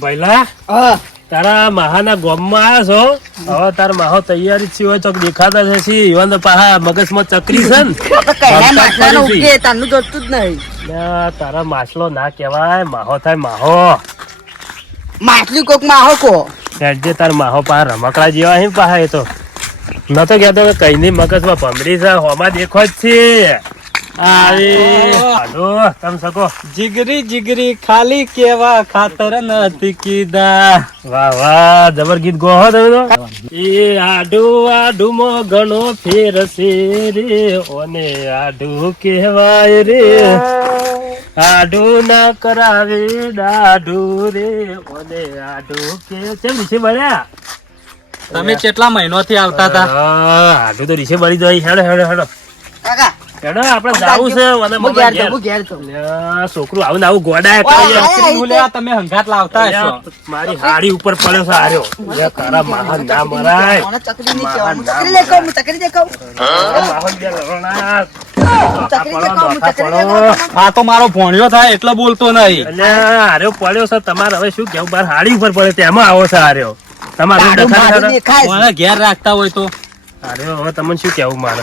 ભઈલા તારા મહાના ગોમમાં આવ્યા છો? હવે તાર માહો તૈયારી છે હોય તો દેખાતા છે સી ઈવન તો પાહા મગજમાં ચકરી છે ને. તો તાનું જોતું જ નહીં. તારા માછલો ના કહેવાય માહો થાય માહો. માછલી કોક માહો કો. જે તાર માહો પા રમકડા જેવા હે પાહા એ તો. નતો કહેતો કે કઈની મગજમાં ભમરી છે હોમાં દેખો જ છે. આવી હાલો તમે સકો જીગરી જીગરી ખાલી કેવા ખાતર નથી કીધા. વાહ વાહ જબર ગીત ગો હો તમે તો. એ આડુ આડુ મો ઘણો ફેર છે રે ઓને આડુ કહેવાય રે. આડુ ના કરાવે દાડુ રે ઓને આડુ કે કેમ રીસે બળ્યા તમે કેટલા મહિનોથી આવતા હતા? આડુ તો રીસે બળી જાય. હેડો હેડો હેડો. કાકા હેડો આપણે જાવું છે ઓને હું ઘેર ઘેર. ઘેર જાઉં. છોકરું આવું આવું ગોડાય કરે ઓય. તમે હંગાત લાવતા હશો મારી હાડી ઉપર પડ્યો છે આર્યો લ્યા, તારા માહન ના મરાય મને ચકરી નહીં કહેવાય. ચકરી લઈ કહું, ચકરી લઈ કહું. માહન બે લડોણા. હું ચકરી લઈ કહું, હું ચકરી લઈ કહું. આ તો મારો ભોણિયો થાય એટલે બોલતો નહીં અલ્યા, પડ્યો છે તમારે હવે શું કેવું બાર હાડી ઉપર પડે તેમાં આવો છે હાર્યો તમારે ઘેર રાખતા હોય તો અરે હવે તમને શું કેવું મારે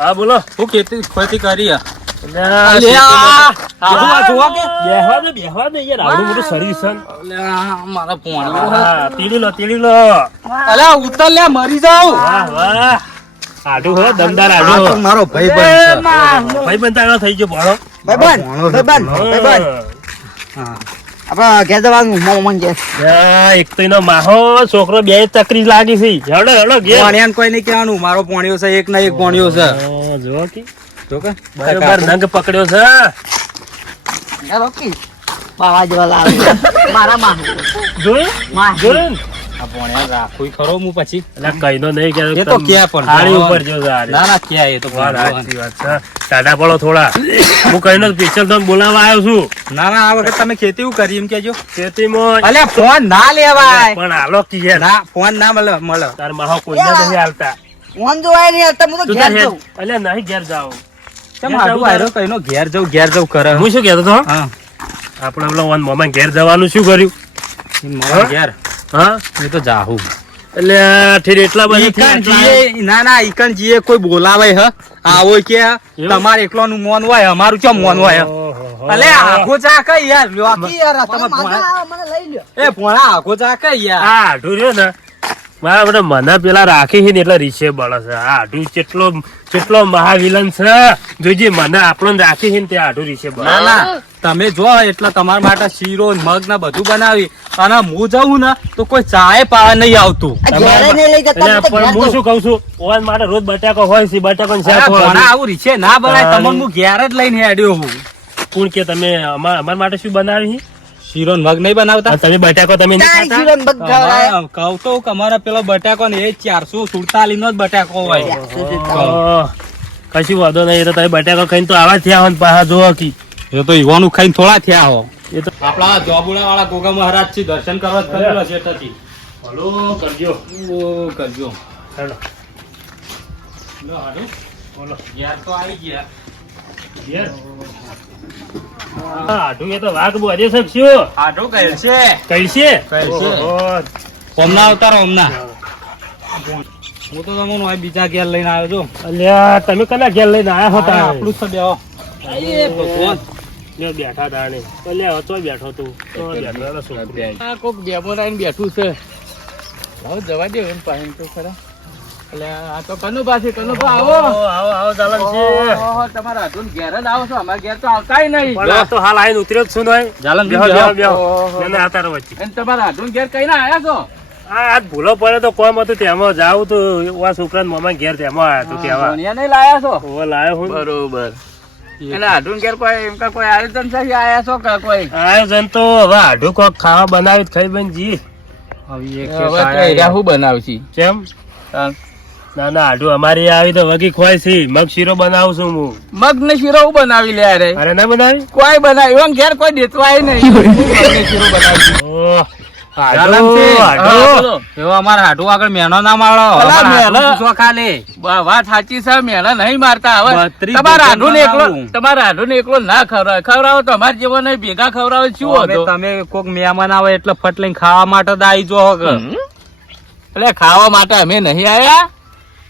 હા બોલો. હું ખેતી ખેતી કરી મારા દમદાર આ તો આડું ભાઈ બંધ ભાઈ બંધ આપણે ઘેર જવાનું, મોં મોં એક તો એનો માહો છોકરો બે ચકરી લાગી છે. હેડો હેડો ઘેર. કોઈ નહીં કહેવાનું મારો ભોણિયો છે એક ના એક પોણિયો છે. જો કે. જો કે બરોબર નંગ પકડ્યો છે બાવા જેવા લાગે મારા માં. જોયું? આ ભોણિયા રાખું ખરો હું પછી. અલા, કઈનો નહીં કે એ તો ક્યાં પણ હાડી ઉપર જો ના ના ક્યાં એ તો સાચી વાત છે. ટાટા પડો થોડા. હું કઈનો સ્પેશિયલ તમે બોલાવવા આવ્યો છું. ના ના આ વખત તમે ખેતી એવું કરી એમ કેજો ખેતીમાં અલ્યા ફોન ના લેવાય. પણ હાલો કી ના ફોન ના મળે મળે તાર માહો કોઈને નહીં હાલતા. ફોન જોવાય નહીં હાલતા, હું તો ઘેર જાઉં. અલ્યા નહીં ઘેર જાઓ કેમ આડું આયરો કઈનો ઘેર જવું ઘેર જવું કરે. હું શું કહેતો હતો? આપણે પેલો વન મોમાં ઘેર જવાનું શું કર્યું? ઘેર. હા? એ તો જાહુ. એટલે ઠેર એટલા બધા ના ના ઈકણ જીએ કોઈ બોલાવે હ? આવો કે તમારે એકલોનું મોન હોય અમારું ચમ મોન હોય અલે આખો ચા કઈ યાર લોકી યાર તમે મને લઈ લ્યો. એ પોણા આખો ચા કઈ યાર. હા આઢું રહ્યો ને મારા બધા મને પેલા રાખી છે ને એટલે રીસે બળે છે આ આઢું કેટલો કેટલો મહાવિલન છે? જોજે મને આપણો રાખી છે ને તે આઢું રીસે ના ના તમે જો એટલે તમારા માટે શીરો મગ ને બધું બનાવી અને હું જઉં ને તો કોઈ ચાય પાવા નહીં આવતું. પણ હું શું કઉ છું ઓન માટે રોજ બટાકો હોય છે બટાકો ને શાક અરે હોય ભોણા આવું રીછે ના બનાય તમને હું ઘેર જ લઈને હેડ્યો હું. કોણ કે તમે અમારા અમાર માટે શું બનાવી છે? શીરો ને મગ નહીં બનાવતા? તમે બટાકો તમે નહીં તારી ખાતા? શીરો ને બગ ખવડાય. કહું તો અમારા પેલો બટાકો ને એ ચારસો સુડતાલીસ નો જ બટાકો હોય. કશું વાંધો નહીં તો તમે બટાકો ખાઈને તો આવા થયા હોય પાછા જોવો કી. એ તો યુવાનું ખાઈને થોડા થયા હો. એ તો આપણા જોબુડા વાળા ગોગા મહારાજથી દર્શન કરવા કરેલો છે તેથી હલો કરજો. ઓ કરજો. હેલો. લો હારું. બોલો. યાર તો આવી ગયા. ઘેર? આઢું તો વાઘ બોધે. ઓમના અવતાર ઓમના. હું. તો તમને બીજા ઘેર લઈને આવ્યો છું. અલ્યા તમે કના ઘેર લઈને આયા આ હતા આપણું જ છે બેહો. એ ભગવાન. બેઠા તાણે અલ્યા તો બેઠો તું. તો બેઠો તારો છોકરો. આ કોક બેમો બેઠું છે. જવા દે એમ પાણી તો ખરા. આ તો કનુ પાસે કનુ આવો. આવો આવો આવો છે. ઓહો, તમારા હાથું ઘેર જ આવો છો. અમારા ઘેર તો આવતાય નહીં. પણ તો હાલ આઈને ઉતર્યો છું બેહો બેહો બેહો આ તારો વચ્ચે. અને તમારા હાથું ઘેર કઈ ના આયા છો? આ આજ ભૂલો પડે તો કોમ હતું તેમાં જાવું તો આ છોકરા મમા ઘેર તેમાં આયા તું કહેવા. ભણ્યા નહીં લાયા છો? ઓવો લાયો હું. બરોબર. અને ઘેર કોઈ એમ કે કોઈ આયોજન છે આયા છો કે કોઈ? આયોજન તો હવે આઢું કોક ખાવા બનાવી ખાઈ બન જી શું બનાવશી? કેમ? ના ના આઢું અમારી આવી તો વગી ખોય છે મગ શીરો બનાવું છું હું. મગ ને શીરો હું બનાવી લે અરે અરે ના બનાવી? કોઈ બનાવ્યો ઘેર કોઈ દેતવાય નહીં. મગ શીરો બનાવી નહીં બનાવું. નહીં ભેગા ખવડાવે શું તમે કોક મહેમાન આવે એટલે ફટ લઈને ખાવા માટે જ જો એટલે ખાવા માટે અમે નહીં આયા?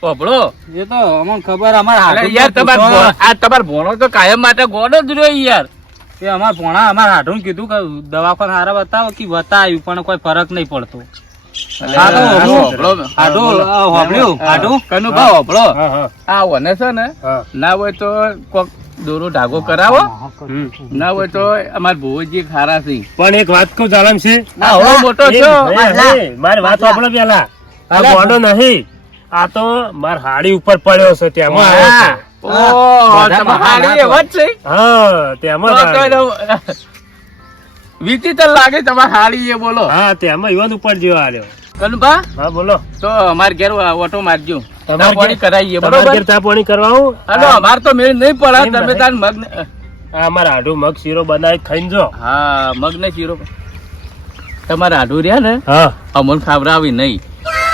પોપડો એ તો અમને ખબર અમારા હાડુ યાર તમાર આ તમાર ભોણો તો કાયમ માટે ગોડો જ રહ્યો યાર. એ અમારા ભોણા અમારા હાડુ કીધું કે દવાખાન હારા બતાવો કે બતાવ્યું પણ કોઈ ફરક નહીં પડતો. હા તો આ હું- હોભળો. હાડુ આ હોભળ્યું. હાડુ કનુભા હોભળો. હા, હા, આ વને છે ને હોય તો કોક દોરો ઢાગો કરાવો. ના હોય તો અમાર ભુવજી ખારા છે. પણ એક વાત કહું જાલમ છે મોટો છો. મારી વાત પેલા. નહીં. આ તો માર હાડી ઉપર પડ્યો છે તેમાં. તો લાગે તમારે હાડી એ બોલો. હા તેમાં ઈવન ઉપર જેવો આવ્યો કનુભા? હા બોલો. તો અમાર ઘેર ઓટો મારજો. તમારે કરાવીએ બરોબર? ઘેર ચા પાણી કરવા આવું? અમાર તો મેળ નહીં પડે તમે તાર મગ આ આઢું મગ શીરો બનાવી ખાઈને જો. હા મગ ને શીરો તમારે આઢું રહ્યા ને? હા. અમોન ખાવડાવી નહીં.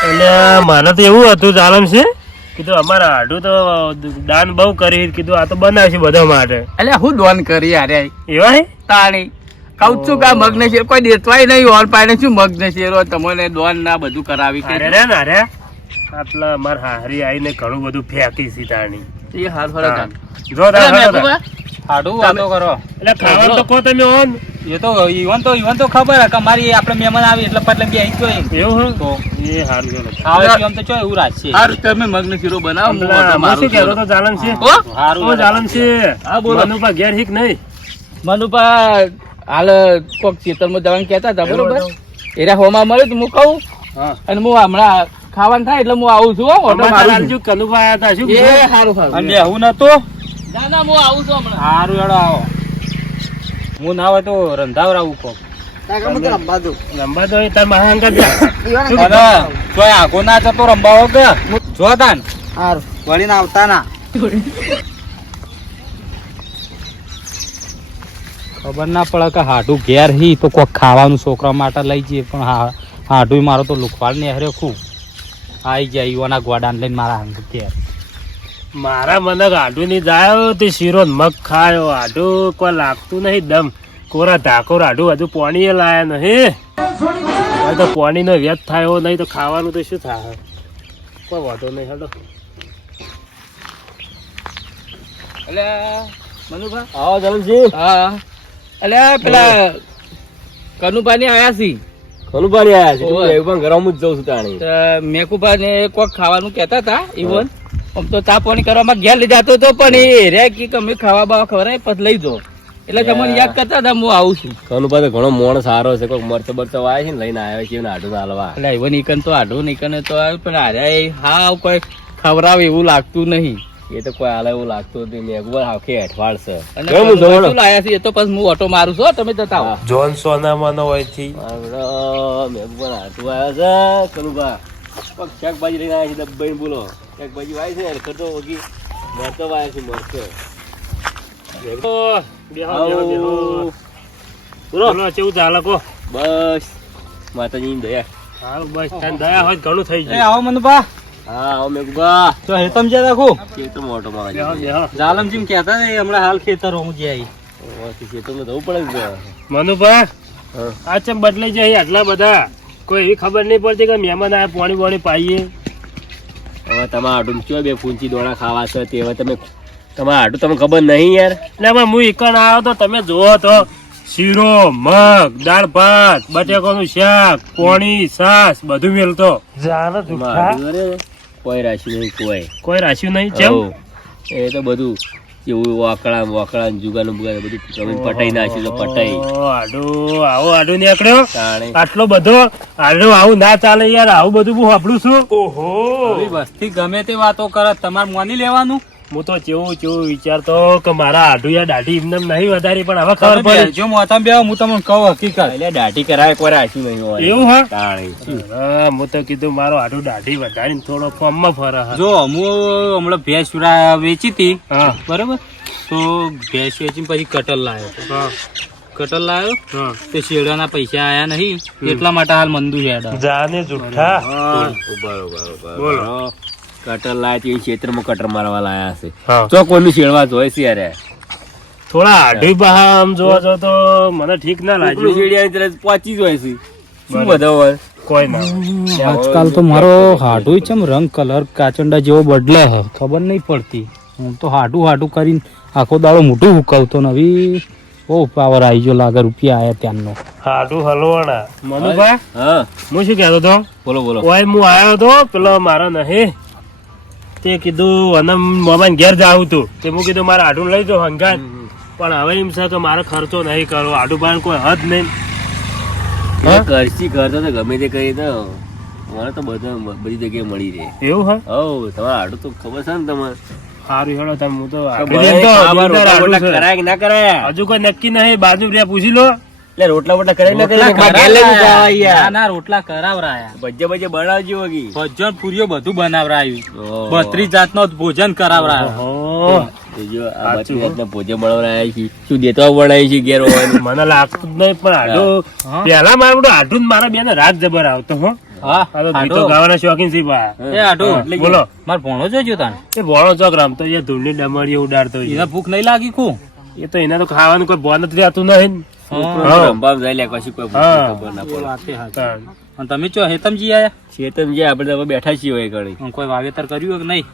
એટલે મને તો એવું હતું ચાલમ છે કીધું અમારા આઢું તો દાન બહુ કરી કીધું આ તો બનાવશે બધા માટે. એટલે હું દોન કરી અરે એવા તાણી. કઉ છું કે મગ્ન મગ શેર કોઈ દેતવાય નહીં ઓન પાડે શું મગ્ન છે શેરો તમને દોન ના બધું કરાવી કે અરે રે ના રે આટલા અમારા હારી આવીને ઘણું બધું ફેંકી સીતાણી એ હાલ ફરક. જો. હાડુ વાતો કરો. એટલે ખાવાનું તો કહો તમે ઓન. એ તો ઈવન તો ઈવન તો ખબર કે મારી આપણે મહેમાન આવી એટલે પટલે બે આવી જોઈ એવું તો એ હાલ ગયો આવે એમ તો ચો એવું છે. હારું તમે મગ્ન શીરો બનાવો હું શું કહેતો તો જાલન છે? ઓ હારું ઓ જાલન છે. હા, બોલો. મનુભા ઘેર હિક નહીં. મનુપા હાલ કોક ખેતરમાં જવાનું કહેતા હતા બરોબર? એરા હોમાં મળ્યું તો હું કહું? અને હું હમણાં ખાવાનું થાય એટલે હું આવું છું ઓટો મારું છું. આયા હતા શું એ સારું હારું હારું અને હું નતો ના ના હું આવું છું હમણાં. સારું એડો આવો. હું ના હોય તો રંધાવર આવું આખો ના જતો રંબાવો કે જો તાન. હારું. વળીને આવતા ના. ખબર ના પડે કે હાડું ઘેર હી તો કોક ખાવાનું છોકરા માટે લઈ જઈએ પણ હા હાડું મારો તો લુખવાડ ને હરે ખું આઈ જાય યુવાના ગોડાને લઈને મારા હાંગ ઘેર. મારા મને આડું નહીં જાય તે શીરો મગ ખાયો. આડું કોઈ લાગતું નહીં દમ. કોરા ધાકોર આડું હજુ પોણી લાયા નહીં તો પોણીનો વ્યથ થાય નહીં તો ખાવાનું તો શું થાય? કોઈ વાંધો નહીં હેડો એટલે મનુભા? હા જલમજી હા. એટલે પેલા કનુભાઈ આયા છી? ઘણું આયા છે. ઓવે. પણ ગરમ જ જઉં છું તાણી. મેકુભા ને કોક ખાવાનું કહેતા હતા આમ તો ચા પાણી કરવામાં ઘેર લઈ જતો હતો પણ એ રે કે ખાવા બાવા ખવડાય પછી લઈ જો. એટલે તમને યાદ કરતા હતા હું આવું છું. ઘણું બધું ઘણો મોણ સારો છે કોઈ મરચો બરચો વાય છે ને લઈને આવ્યો છે આડું હાલવા. એટલે ઇવન ઈકન તો આઢું નીકન તો આવ્યું પણ આરે હાવ કોઈ ખવરાવ એવું લાગતું નહીં. એ તો કોઈ હાલે એવું લાગતું હતું મેં એકવાર હાખે અઠવાડ છે. અને કનુભાઈ લાયા છે એ તો પછી હું ઓટો મારું છું તમે જતા હો. જોન સોનામાં હોયથી મેઘુબા હાટું આવ્યા છે કનુભા. કોક શાકભાજી લઈને આવ્યા છે ડબ્બાઈ બોલો. શાકભાજી વાય છે ને તો વગી મરતો વાય છે મરતો બોલો. કેવું ચાલે કો બસ. માતાજીની દયા. બસ દયા હોય ઘણું થઈ જાય આવો મનુભા. હા આવો મેઘુબા તો હેતમ જે રાખું. ખેતર મોટો મારા બેહો બેહો જાલમજી ક્યાંતા ને હમણાં હાલ ખેતર હું જે આવી ખેતરમાં જવું પડે મનુભા આ ચમ બદલાઈ જાય આટલા બધા? કોઈ એવી ખબર નહીં પડતી કે મહેમાન આ પાણી પાણી પાઈએ. હવે તમારા આડું ચો બે ફૂંચી દોડા ખાવા છો તે હવે તમે તમારા આડું તમને ખબર નહીં યાર. એટલે હવે હું એકણ આવ્યો તો તમે જોવો તો. શીરો મગ દાળ ભાત બટેકાનું શાક પોણી સાસ બધું મેલતો. કોઈ રાખ્યું નહીં કોઈ. કોઈ રાખ્યું નહીં કેમ એ તો બધું એવું વાકડા વાકડા જુગાનું બુગાનું બધું જમીન પટાઈ નાખ્યું તો પટાઈ. આડું આવો આડું નીકળ્યો. આટલો બધો આડો આવું ના ચાલે યાર આવું બધું હું સાંભળું છું. ઓહો. વસ્તી ગમે તે વાતો કરે તમારે માની લેવાનું? હું તો કેવું કેવું વિચારતો કે મારા આડું યાર દાઢી એમને નહીં વધારી પણ હવે ખબર પડે. જો મોથામાં બે હું તમને કહું હકીકત. એટલે દાઢી કરાય કોઈ રાખ્યું નહીં હોય. એવું હા? હા તો કીધું મારો આડું દાઢી વધારીને થોડો ફોર્મમાં ફરે. જો હું હમણાં ભેંસ વેચી હતી હા. બરાબર? તો ભેંસ વેચીને પછી કટલ લાવ્યો કટલ લાવ્યો તે શેરડાના પૈસા આયા નહીં. એટલા માટે હાલ મંદુ છે જાને જુઠ્ઠા. બોલો. કટર લાયા તે ક્ષેત્રમાં કટર મારવા લાયા છે. તો કોઈનું શેડવા જોઈ છે યાર. થોડા આઢી બહા આમ જોવા જો તો મને ઠીક ના લાગ્યું શેડિયાની પહોંચી જ છે. શું બધા કોઈ ના. આજકાલ તો મારો હાડું છે રંગ કલર કાચંડા જેવો બદલે હ ખબર નહીં પડતી. હું તો હાડું હાડું કરીને આખો દાડો મોટું હુકવતો નવી બહુ પાવર આવી ગયો લાગે રૂપિયા આયા ત્યાંનો. હાડું હલવાણા મનુભાઈ હા. હું શું કહેતો તો બોલો બોલો. ઓય હું આવ્યો તો પેલો મારો નહીં. તે કીધું અને મોબાઈલ ઘેર જાવું તું. તે હું કીધું મારે આડું લઈ જાઉં હંગાત. પણ હવે એમ છે કે મારે ખર્ચો નહીં કરવો. આડું પાડું કોઈ હદ નહીં. કરશી કરતો તો ગમે તે કરી દો મને તો બધા બધી જગ્યાએ મળી રહે. એવું હે? હવ તમારે આડું તો ખબર છે ને તમારે? સારું હેડો તમે હું તો. કરાય કે ના કરાય? હજુ કોઈ નક્કી નહીં બાજુ પૂછી લો. એટલે રોટલા બોટલા કરાવી ના જાવા ના ના રોટલા કરાવરાયા. ભજ્યા ભજ્યા બનાવજો વગી ભજન પૂરીઓ બધું બનાવરાયું. બત્રીસ જાતનો ભોજન કરાવરાયો. ભૂખ નહીં લાગી કુ એ તો એને તો ખાવાનું કોઈ બોન નથી રહેતું નહીં. છોકરો જાય લે કશું કોઈ ખબર ના પડે. અને તમે ચો હેતમજી આયા? ચેતન આપણે હવે બેઠા છીએ હોય ઘડી કોઈ વાવેતર કર્યું કે નહીં?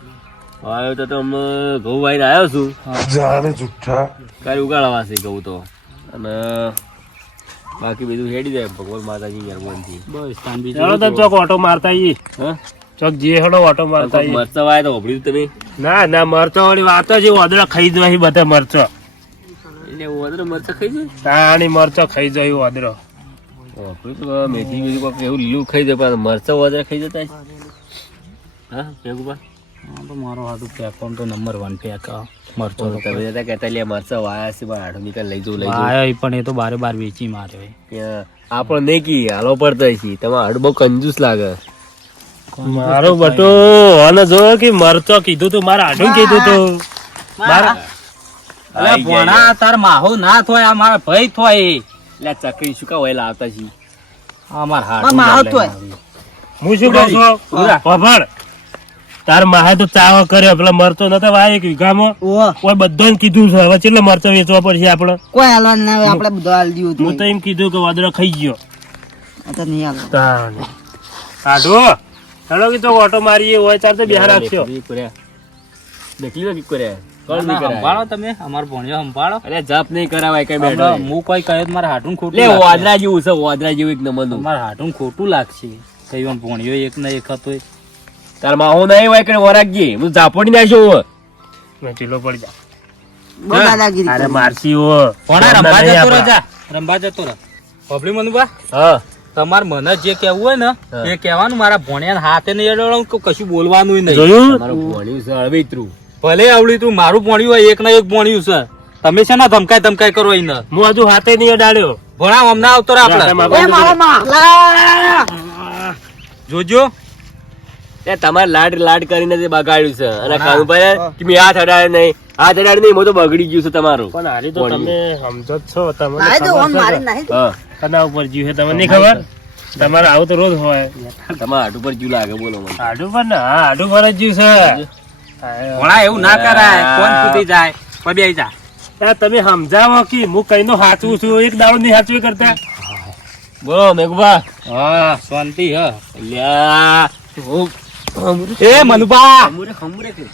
આવ્યો તો તો અમે ઘઉં વાઈને આવ્યો છું. કાલે ઉગાડવા છે ઘઉં તો. અને બાકી બધું હેડી જાય ભગવાન માતાજી મહેરબાનથી બસ તાન ચાલો તમે ચોક ઓટો મારતા ઈ હા? ચોક જે હડો ઓટો મારતા ઈ મરચા વાય તો હોભળ્યું તમે ના ના મરચો વાળી વાત જ વાદળા ખાઈ જાય બધા મરચો. એટલે મરચા ખાઈ જાય? તાણી મરચો ખાઈ જાય વાદળો હોભળ્યું તો મેથી બીજું કોઈક એવું લીલું ખાઈ જાય પણ મરચો વધારે ખાઈ જતા હા ભેગુભા તો મારો હાડું પેકોન તો નંબર વન પેક મરચો તમે જતા કહેતા લે મરચા વાયા છે પણ લઈ જવું લઈ જવું પણ એ તો બારે બાર વેચી મારે આપણે નહીં કી હાલો પડતો છે. તમારે હાડું બહુ કંજૂસ લાગે. મારો બટો અને જો કે મરચો કીધું તું મારા હાડું કીધું તું? મારા અલે ભણા તાર માહો ના થોય આ મારા ભાઈ થોય. લે ચકરી શું કા હોય લાવતા છીએ આ માર મારા માહો થોય. હું શું કહું છું? ખબર? તાર માહે તો ચાવ કર્યો પેલા મરચો નતો વાય એક વીઘામાં કોઈ બધાને કીધું છે હવે કેટલા મરતો વેચવા પડશે આપણે કોઈ હાલવા ના હોય આપણે બધો હાલ દીધું હું તો એમ કીધું કે વાદળો ખાઈ ગયો. આ તો નહીં હાલે. ચાલો કે તો ઓટો મારીએ હોય ચાર તો બિહાર આપશો દેખલી લો દેખલી કર્યા. ના, નહીં સંભાળો તમે અમાર ભણ્યો સંભાળો. અરે જપ નહીં કરાવાય કઈ બેઠો હું કોઈ કહે મારા હાડું ખોટું લે વાદરા જેવું છે વાદરા જેવું એક નંબરનું મારા હાડું ખોટું લાગશે. કઈ વાર ભણ્યો એક ના એક હતો તાર માહો નહીં હોય કે વરાગજી હું ઝાપડી નાખ્યો હોય. મેં ઢીલો પડી જા અરે મારસી હો. ભણા રંબા જતો રહે જા રંબા જતો રહે. પબલી મનુભા? હા. તમારે મને જે કેવું હોય ને એ કહેવાનું મારા ભણ્યા હાથે નહીં કશું બોલવાનું નહીં. જોયું? તમારું ભણ્યું છે અળવીતરું. ભલે આવડી તું મારું ભણ્યું હોય એક ના એક ભણ્યું છે. તમે છે ને ધમકાય ધમકાય કરો એને. હું હજુ હાથે નહીં અડાડ્યો. ભણાવ હમણાં આવતો આપડે એ જોજો. તમારે લાડ લાડ કરીને જે બગાડ્યું છે. અને કાનુભાઈ કે મેં હાથ અડાડે નહીં. હાથ અડાડે નહીં હું તો બગડી ગયું છે તમારું. પણ હારી તો તમે સમજો છો. હા. કના ઉપર જીવ છે તમને નહીં ખબર? તમારે આવું તો રોજ હોય. તમારા હાથ ઉપર જીવ લાગે બોલો મને. આડું પર ને હા આડું પર જ જીવ છે. હા. એવું ના કરાય. કોણ ફૂટી જાય? પડી જા. ત્યાં તમે સમજાવો કે હું કઈ નો હાચવું છું એક દાડો નહીં હાચવી કરતા? બોલો મેઘભા. હા શાંતિ હ. લ્યા એ મનુભા. ખમુરે કે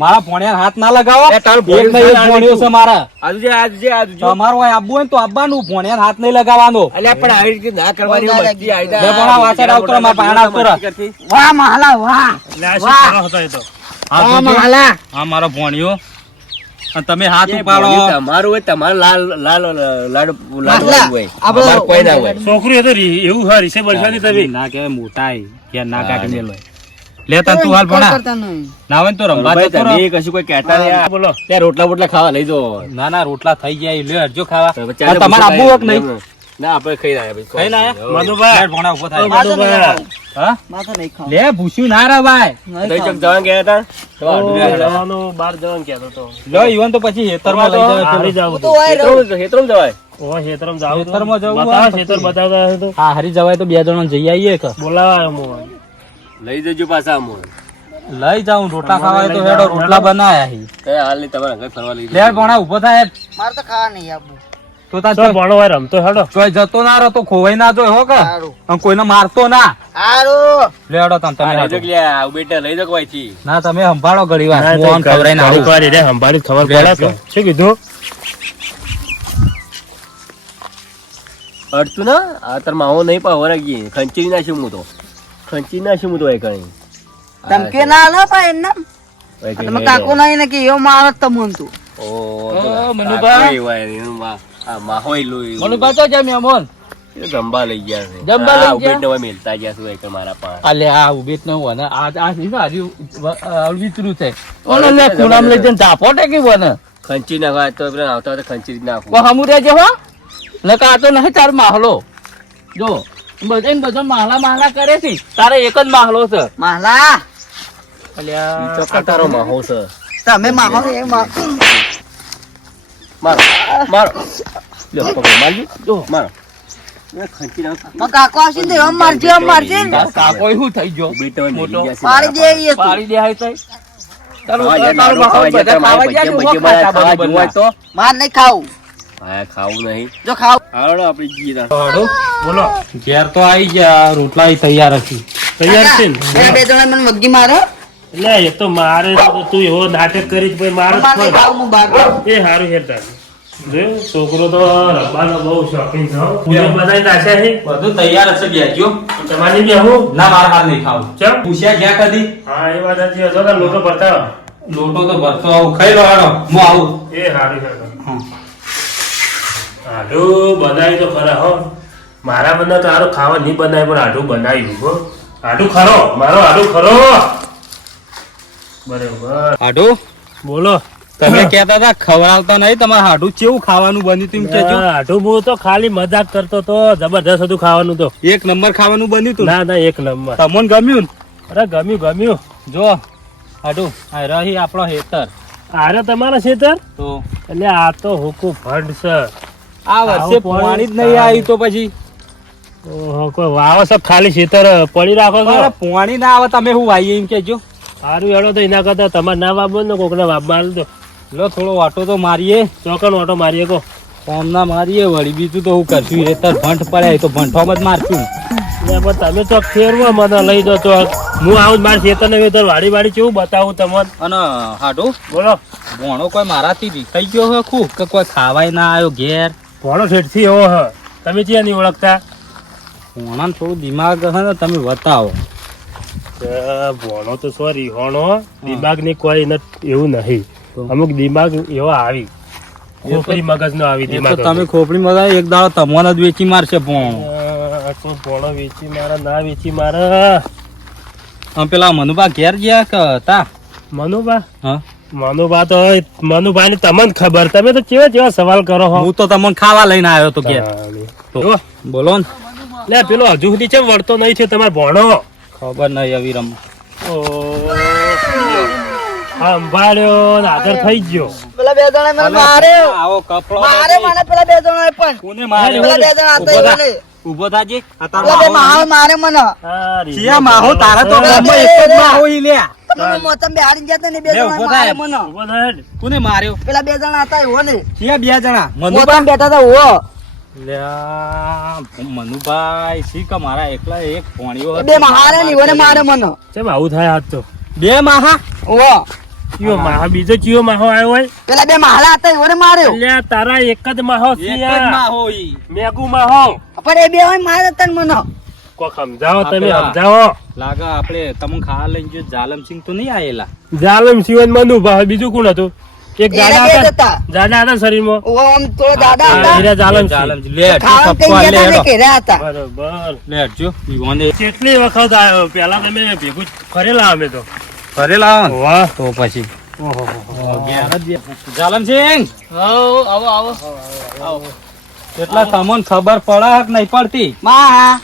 મારા ભણ્યા હાથ ના લગાવો. એ તારું એક ના એક છે, છે મારા આજે આજે આજે જે આજુ જો. તમારું હોય આબુ હોય ને તો આબાનું ભણ્યા હાથ નહીં લગાવવાનો. અલ્યા પણ આવી રીતે ના કરવાની મસ્તી આવી ભણા વાસણ આવતો મારા પાણા આવતો વાહ કરતી. વાહ વાહ. એટલે આ એ તો. માલા. મારો ભણ્યો. અને તમે હાથ ઉપાડો. તમારું હોય તમારે લાલ લાલ લાડ લાડ હોય. આપણે કોઈ ના હોય. છોકરી હતો એવું હા રીસે બળવાની તમે ના કહેવાય મોટા. યાર ના કાઢી લે. મેલો લેતા તું હાલ ભણા. ના હોય ને તો રમવા જતો રહો. કશું કોઈ કહેતા નહીં. બોલો. ત્યાં રોટલા બોટલા ખાવા લઈ જો ના ના રોટલા થઈ ગયા એટલે લે હરજો ખાવા. તો તમારે આપવું હોય નહીં. ના આપણે ખાઈ રહ્યા ભાઈ ખાઈને આયા? મધુભાઈ. લેટ ભણા ઊભો થાય. માથે મધુભાઈ. હા? માથા નહીં ખાવ લે ભૂસ્યું ના રે ભાઈ નહીં ચક જવાન ગયા હતા તો રહ્યા. જવાનું બહાર જવાનું કહેતો હતો લો ઈવન તો પછી હેતરમાં લઈ જાય ફરી જાવ તો. હેતરમાં- હેતરમાં જવાય ઓ ખેતરમ જાવ તો. ખેતરમાં જવું બતાવો, હેતર બતાવતા હે તો હા હરી જવાય તો બે જણા જઈ આવીએ કે બોલાવાયો હું લઈ જજો પાછા અમોને. લઈ જાઉં રોટલા ખાવા તો હેડો રોટલા બનાયા હી કઈ હાલની તમારે ઘર ફરવા લઈ લે ભણા ઊભો થાય માર તો ખાવા નહીં આપવું. તો તો ભણો હોય રમતો હેડો. કોઈ જતો ના રહો તો ખોવાઈ ના જોય હો કે? અને કોઈને મારતો ના. સારું. લેડો તમ તમે તમે લઈ લ્યા, બેટા લઈ જકવાય છી ના તમે સંભાળો ઘડી વાર. ના, હું ના આવું. કરી એને સંભાળી ખબર પડે તો. શું કીધું? અડતું ના? આ તાર માવો નહીં પાવ વરાગી ખંચી નાખ્યું હું તો ખંચી નાખ્યું હું તો એ કઈ? ધમકી ના આલો પા એમને. તમે કાકો નહીં ને કે એવો મારો જ તમને તું. ઓ, ઓ, તો મનુભા. કાકો એવા એનું મા- આ માહોય લોહી. મનુભા તો જેમ એમોન. જંબા લઈ ગયા છે. જંબા લઈ ગયા? ઉભેટ નવા મેલતા ગયા છે એક મારા પાસે. અલે આ ઊભી જ ન આ આ છે ને હજી છે ઓને લે ખૂણામ લઈ જઈને ઝાપો ટેકી હોય ને નાખવા તો પેલા આવતા આવતા ખંચરી જ નાખું. હમુ રહેજે હો નકા તો નહીં તાર માહલો જો બધા ને બધા માહલા માહલા કરે છે તારે એક જ માહલો છે માહલા તો કટારો માહો છે. તમે માહો એ માહો. મારો મારો. લ્યો, પકડો, મારજો. જો, મારો. રોટલા તૈયાર હતી. તૈયાર છે બે જણા મને વગ્ગી મારો. એટલે એ તો મારે તું એવો નાટક કરી ભાઈ મારે એ સારું જોયું છોકરો તો રમવાનો બહુ શોખીન છે હો. પૂરી બધાય નાખ્યા છે? બધું તૈયાર હશે બેજો તમારી બી હું? ના મારે હાલ નહીં ખાવું. ચમ? પૂછ્યા ગયા કદી? હા એ વાત સાચી હતો કે લોટો ભરતા લોટો તો ભરતો આવું ખાઈ લો હાડો હું આવું. એ સારું હેરતા આઢું બનાવી તો ખરા હો. મારા બધા તો હારું ખાવા નહીં બનાવી પણ આઢું બનાવ્યું હો. આઢું ખરો મારો આઢું ખરો. બરાબર. હાડુ? બોલો. તમે કહેતા હતા ખવડાવતા નહીં તમારે હાડું કેવું ખાવાનું બન્યું તું એમ હાડું હું તો ખાલી મજાક કરતો તો જબરદસ્ત હતું ખાવાનું તો. એક નંબર ખાવાનું બન્યું તું ના? ના એક નંબર. તમને ગમ્યું અરે ગમ્યું ગમ્યું. જો હાડું આ રહી આપણો હેતર. આરે તમારા ખેતર તો? એટલે આ તો હુકુ ફંડ છે. આ વર્ષે આવું પાણી જ નહીં આવ્યું તો પછી? ઓહો, કોઈ વાવ સબ ખાલી ખેતર પડી રાખો છો? પાણી ના આવે તમે હું વાઈએ એમ કેજો સારું હેડો તો એના કરતા તમારે ના વાપો ને કોકને વાપ મારી દો. લો થોડો વાટો તો મારીએ. ચોકન ઓટો મારીએ કો. કોમ ના મારીએ વળી બીજું તો હું કરશું. હેતર ભંટ પડે તો ભંઠોમાં જ મારશું. પણ તમે તો ફેરવો મને લઈ દો તો હું આવું મારી ખેતર ને વેતર વાડી વાડી કેવું બતાવું તમને. અને હાડો બોલો. ભોણો કોઈ મારાથી રીસાઈ ગયો હોય ખૂબ કે કોઈ ખાવાય ના આવ્યો ઘેર? ભોણો શેઠથી એવો હ. તમે ક્યાં નહીં ઓળખતા? ભોણાને થોડું દિમાગ હે ને તમે બતાવો. ભણો તો સોરી હોણો દિમાગની કોઈ એવું નહીં. અમુક દિમાગ એવો આવી. ખોપરી મગજ નો આવી દિમાગ તમે ખોપડી મગજ એક દાડો તમને જ વેચી મારશે ભોણો. તો ભણો વેચી મારા ના વેચી મારા. આમ પેલા મનુભા ઘેર ગયા કે હતા મનુભા? હા. મનુભા તો મનુભા ની તમને ખબર. તમે તો કેવા કેવા સવાલ કરો હો? હું તો તમને ખાવા લઈને આવ્યો તો ઘેર બોલો ને. લે પેલો હજુ સુધી છે વળતો નહીં છે તમારો ભણો. ખબર નહીં આવી રમ સંભાળ્યો આદર થઈ ગયો. પેલા બે જણા મને મારે આવો કપડો મારે મને પેલા બે જણા પણ. કોને મારે પેલા બે જણા હતા. એને. ઊભો થાજે આ તારો માહો મારે મને. સિયા માહો તારા તો ગામમાં એક જ માહો ઈ લે. તમે મોતમ બેહાડીને જતા ને બે જણા મારે મને. ઊભો થા કોને માર્યો? પેલા બે જણા હતા એવો ને સિયા બે જણા. મનુભા મોતમ બેઠા હતા ઓ મનુભાઈ શી કે મારા એકલા એક ભોણિયો બે મારે ને એવો મારે મને. ચેમ આવું થાય આજ તો? બે માહા? ઓ કયો માહો? બીજો કયો માહો આવ્યો હોય? પેલા બે મારા હતા એવો માર્યો. અલ્યા તારા એક જ માહો એક જ માહો ઈ. મેગુ માહો. પણ એ બે હોય મારે હતા મનો. કોક સમજાવો તમે. સમજાવો. લાગે આપણે તમને ખાવા લઈને જો જાલમસિંહ તો નહીં આયેલા. જાલમસિંહ સિવન મનુ બીજું કોણ હતું? એક દાદા હતા દાદા હતા શરીરમાં? ઓ તો દાદા હતા. હીરા જાલમ જાલમ લે ખાવા સપકો આ કઈ લે હતા. બરોબર. લે જો ઈવોને કેટલી વખત આવ્યો? પેલા તમે ભેગું કરેલા અમે તો. કરેલા વાહ. તો પછી. જાલમસિંહ આવો આવો આવો. એટલે તમને ખબર પડે કે નહીં પડતી? મા.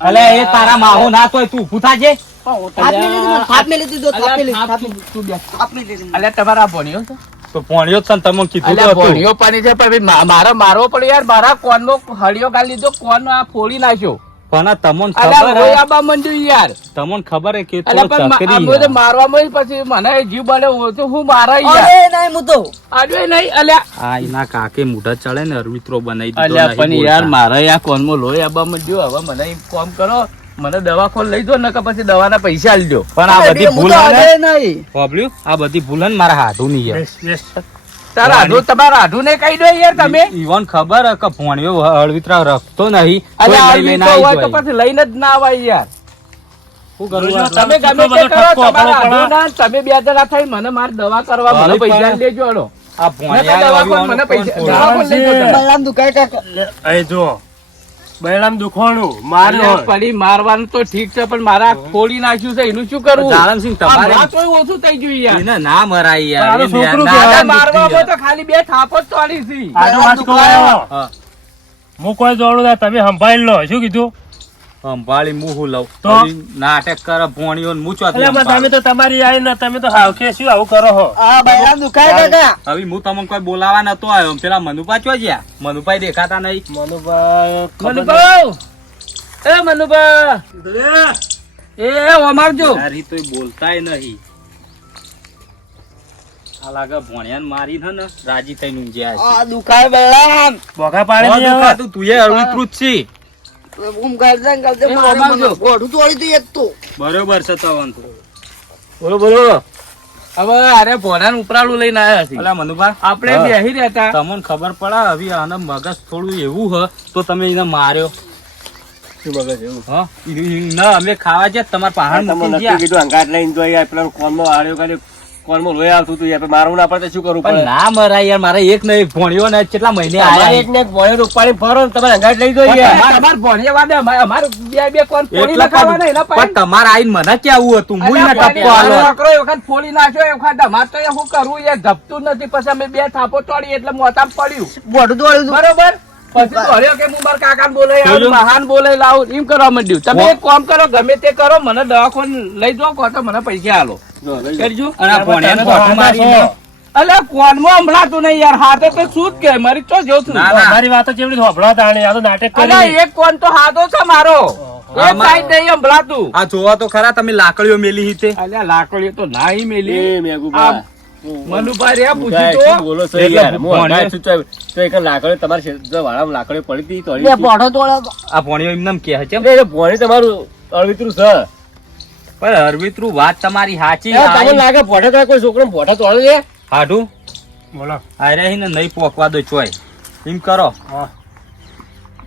અલે એ તારા માહુ ના તોય તું ઉભું થાજે. થાપ મેલી દીધું, થાપ મેલી દીધું, થાપ મેલી, અલ્યા, થાપ થાપ મેલી. તું બેસ, થાપ મેલી દીધું. અલ્યા તમારા ભણ્યો છે તો ભણ્યો જ છે ને તમને કીધું તો અલ્યા હતું. ભણ્યો પણ છે પણ મા- મારે મારવો પડે યાર મારા કોનનો હળિયો ગાલી લીધો કોન આ ફોડી નાખ્યો પણ આ ખબર હે? રોયાબા મંડ્યું યાર તમને ખબર હે કે આ હે. મારવામાં પછી મને જીવ બળે તો હું મારા યાર અરે હું તો. આડવે નહીં અલ્યા આ એના કાકે મોઢા ચડે ને અરવિત્રો બનાવી દીધો પણ યાર મારા યાર કોનમાં લોહી આબા મંડ્યું હવે મને કોમ કરો મને દવા ખોલ લઈ દો ને કે પછી દવાના પૈસા આલજો પણ આ બધી ભૂલ નહીં. હોભળ્યું? આ બધી ભૂલ ને મારા હાથું ની યાર બેસ, બેસ. તારા આઢું તમારા આઢું ને કહી દો યાર તમે ઈવન ખબર કે ભોણિયો હળવિતરા રખતો નહીં અલ્યા આવી તો હોય તો પછી લઈને જ ના આવાય યાર? તમે ગમે તે કરો તમારા આપણો ના તમે બે જણા થઈ મને મારે દવા કરવા મને પૈસા લેજો હળો આ ભોણિયા મને પૈસા- દવા-? લઈ. જો બૈરામ દુખવાનું માર્યો પડી મારવાનું તો ઠીક છે પણ મારા ખોડી નાખ્યું છે એનું શું કરવું? જાલમસિંહ, તમારે- આ ઓછું થઈ ગયું યાર. ના ના મરાય યાર છોકરું મારવામાં તો ખાલી બે થાપ જ તોડી છે. હું. કોઈ જોડું ના તમે સંભાળી લો શું કીધું? સંભાળી મુહું લઉં. તો? નાટક કરે ભોણીઓ મૂચવા મૂંચો તમે તો તમારી આઈ ને તમે તો હાવ કે શું આવું કરો હો? આ બલરામ દુખાય કાકા. હવે હું તમને કોઈ બોલાવા નતો આવ્યો. પેલા મનુભાઈ ચો ગયા? મનુભાઈ દેખાતા નહીં. મનુભાઈ મનુભાઈ! એ મનુભાઈ. એ અમારજો તારી તોય બોલતાય નહીં. આ લાગે ભોણિયાને મારી છે ને રાજી થઈને ઊંઘ્યા. આ દુખાય બલરામ. બોખા પાડી તું એ અળવીતરું છી. બરોબર છે તવન. બોલો બોલો. હવે અરે ભોનાનું ઉપરાળું લઈને આવ્યા છે અલા મનુભા. આપણે બેહી રહેતા તમને ખબર પડે હવે આને મગજ થોડું એવું હ તો તમે એને માર્યો. શું મગજ એવું? હા? ઈ- ઈ ના અમે ખાવા જ તમારા પહાડ તમને મૂકી ગયા. કીધું અંગાટ લઈને યાર પેલા કોલનો આડ્યો ખાલી કોલમાં લોહી આવતું હતું યાર મારું ના પડે શું કરવું પણ પડે ના મરા યાર મારે એક ને એક ભોણ્યો ને કેટલા મહિને આયા? એક ને એક ભોંય ઉપાડી ફરો ને તમારે અંગાટ લઈ જોઈએ. અમાર તમારે વાદે અમારે બે બે કોણ ફોડી એટલા નખાવાના એના પણ પાસે તમારે આઈને મને કેવું હતું? હું ના ટપકો આલો. છોકરો એ વખત ફોડી નાખ્યો એ વખત અમારે તો એ હું કરું યાર? ધપતું જ નથી પછી અમે બે થાપો તોડી એટલે મોતામ પડ્યું. બોડું દોડ્યું બરોબર? પછી ધોર્યો કે હું મારા કાકા બોલે. જોયું? મહાન બોલે લાવું એમ કરવા માંડ્યું. તમે એક કામ કરો ગમે તે કરો મને દવાખાન લઈ જાઓ કહો તો મને પૈસા આલો. કરજો. અને આ ભોણિયાને ગોઠું મારીને અલ્યા કોનમાં હમણાં નહીં યાર? હાથે તો શું કે? મારી તો જોઉં છું ના, ના. મારી વાતો કેવડી હોભળો તાણે આ તો નાટક કરી. અલ્યા એક કોણ તો હાથો છે મારો? એક સાઈડ નહીં સંભળાતું આ જોવા તો ખરા તમે લાકડીઓ મેલી હતી. અલ્યા લાકડીઓ તો ના મેલી. એ. આમ મનુભાઈ રે ભાઈ, પૂછ્યું બોલો છો યાર? હું ભોંય. છું તો- તો એક લાકડીઓ તમારી શેર- વાળામાં લાકડીઓ પડી હતી તો બે પોઢો તોડ્યો આ ભોણિયો એમને કે છે એ તમારું અળવીતરું છે પણ હરમિત્રુ વાત તમારી સાચી તમને લાગે ભોઠા થાય કોઈ છોકરો ભોઠા તોડે છે? હાડું? બોલો. આરે ને નહીં પોકવા દો ચોય. એમ કરો.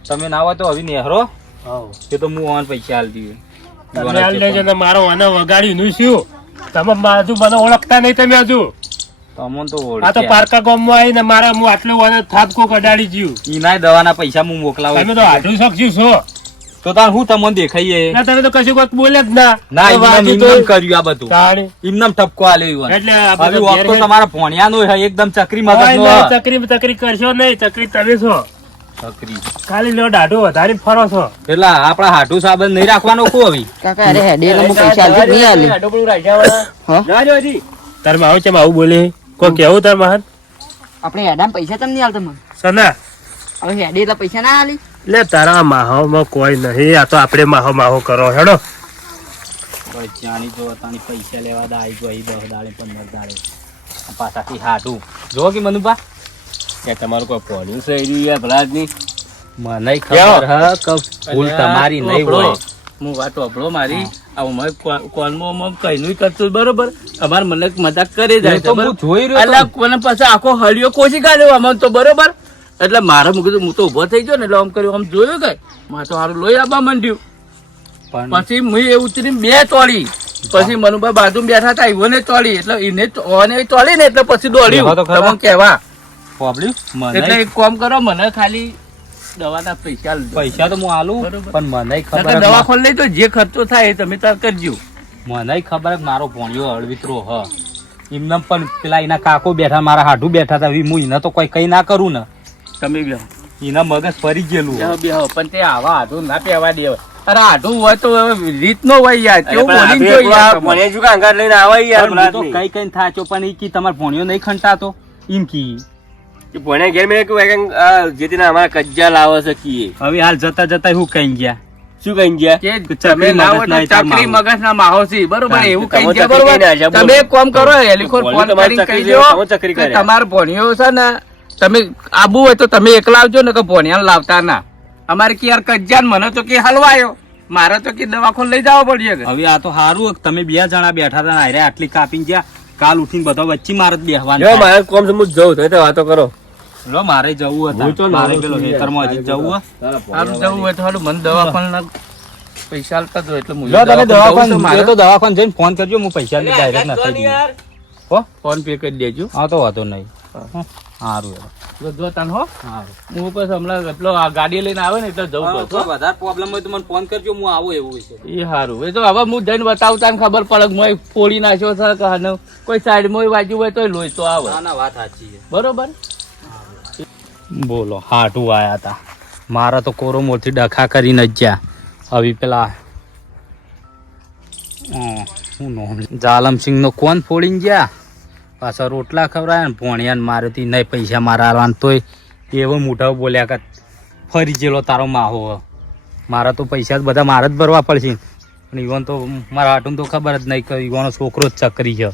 તમે ના હોય તો હવે નેહરો. એ તો હું ઓન પૈસા હાલ લેજો મારો આને વગાડી નું શું? તમે હજુ મને ઓળખતા નહીં તમે હજુ. તમોન તો આ તો પારકા ગામમાં આવીને મારા હું આટલું વાને થાપકો કઢાડી ગયું. એના દવાના પૈસા હું મોકલાવું. તમે તો આટલું શકશું છો. તો તાર હું તમને દેખાઈએ? ના તમે તો કશું કોઈક બોલે જ ના. ના ઈમનામ તો- કર્યું આ બધું. ઈમનામ ઠપકો આલ્યો. એટલે હવે બધો તો ઘેર- તમારા ભોણિયાનો હે, એકદમ ચકરી મગજનો ચકરી ચકરી કરશો નહીં ચકરી તમે છો. ચકરી. ખાલી લો દાઢો વધારે ફરો છો. એટલે આપડા હાટુ સાબન નહીં રાખવાનો કો હવે? કાકા અરે હેડે નો પૈસા આલતી જ નહીં આલી. દાઢો પેલું રાખ્યા હા? ના જો હજી. તારમાં આવું છે આવું બોલે. કોઈ કેવું તાર મહાન આપણે હેડામ પૈસા તમને આલતા મને? સના. હવે હેડે એટલે પૈસા ના આલી. લે તારા માહોમાં કોઈ નહીં આ તો આપણે માહો માહો કરો હેડો. જાણી જો તાની પૈસા લેવા દા આવી ગઈ દસ દાડે પંદર દાડે. પાછાથી હાટું. જો કે મનુભા? કે તમારું કોઈ પોલું છે એ યાર ભલાદની મને ખબર હ કે ભૂલ તમારી નહીં હોય. હું વાત વાપરો મારી આ અમારે કોલમાં અમારે કઈનું કરતું બરોબર? અમારે મને મજાક કરી જાય તો હું જોઈ રહ્યો. કોને પાસે આખો હળિયો કોશી કાઢ્યો આમાં તો બરોબર? એટલે મારે મૂકી કીધું હું તો ઊભો થઈ ગયો ને એટલે આમ કર્યું આમ જોયું કે મારે તો સારું લોહી આવવા માંડ્યું. પણ પછી હું એ ઉતરી બે તોડી. પછી મનુભાઈ બાજુ બેઠા હતા ઈવોને તોડી. એટલે એને ઓને તોડી ને એટલે પછી દોડ્યું. તમે કેવા એટલે એક કામ કરો મને ખાલી દવાના પૈસા પૈસા તો હું આલું પણ મને ખબર દવા ખોલ લઈ તો જે ખર્ચો થાય એ તમે તાર કરજો. મને ખબર મારો ભોણિયો હળવિત્રો હ. એમને પણ પેલા એના કાકો બેઠા મારા હાડુ બેઠા હતા હું એને તો કોઈ કઈ ના કરું ને. તમે બી. એના મગજ ફરી ગયેલું પણ તે આવા આધું ના પહેવા દેવા અરે આઢું હોય તો હવે રીતનો હોય યાર. કેવું બોલિંગ જો યાર મને શું કાંગર લઈને આવે યાર તો કઈ કઈ થાચો પણ ઈ કી તમાર ભણ્યો નહીં ખંટાતો? ઈમ કી ભણે ઘેર મેં કહ્યું કે આ જેથી અમારા કજ્જા લાવે છે કીએ. હવે હાલ જતા જતા હું કઈ ગયા? શું કહી ગયા? કે તમે લાવો ચકરી. મગજ ના માહોસી બરોબર એવું કહી કઈ ગયા? બરોબર તમે કામ કરો હેલિકોર ફોન કરીને ચકરી કહી દો તમારો ભણ્યો છે ને તમે આબુ હોય તો તમે એકલા આવજો ને કે ભણ્યા લાવતા ના. અમારે કે યાર કજ્જાન મને તો કે હલવાયો. મારે તો કે દવાખાને લઈ જવા પડશે કે. હવે આ તો સારું તમે બે જણા બેઠા હતા ને આટલી કાપીને ગયા કાલ ઉઠીને બધા વચ્ચે મારે જ બેહવાનું જો મારે કોમ સમજ જવું તો વાતો કરો. લો મારે જવું હું તો મારે પેલો ખેતરમાં હજી જવું હે. સારું જવું હોય તો હારું મને દવાખાને પૈસા આલતા જો એટલે હું તમે દવાખાને મારે. તો દવાખાન જઈને ફોન કરજો હું પૈસા ડાયરેક્ટ નથી. હો? ફોન પે કરી દેજો. હા તો વાંધો નહીં. સારું. જો જો હો સારું હું? પછી હમણાં એટલો આ ગાડી લઈને આવે ને એટલે જવું હા, પડશે વધારે પ્રોબ્લેમ હોય તો મને ફોન કરજો હું આવું એવું છે એ સારું એ તો હવે હું જઈને બતાવતા ને ખબર પડે કે મોય ફોડી નાખ્યો છે કે કોઈ સાઈડ મોય વાજ્યું હોય તો લોહી તો આવે. ના ના વાત સાચી છે. બરોબર? બોલો હાટું આયા હતા મારા તો કોરો મોરથી ડખા કરીને જ ગયા હવે પેલા હું જાલમસિંહનો કોણ ફોડીને ગયા? પાછા રોટલા ખવડાયા ને ભોણિયાને મારેથી નહીં પૈસા મારા આલવાન તોય એવો મોઢા બોલ્યા કે ફરી જેલો તારો માહો. મારા તો પૈસા જ બધા મારે જ ભરવા પડશે પણ ઈવન તો મારા હાટું તો ખબર જ નહીં કે ઈવાનો છોકરો જ ચકરી છે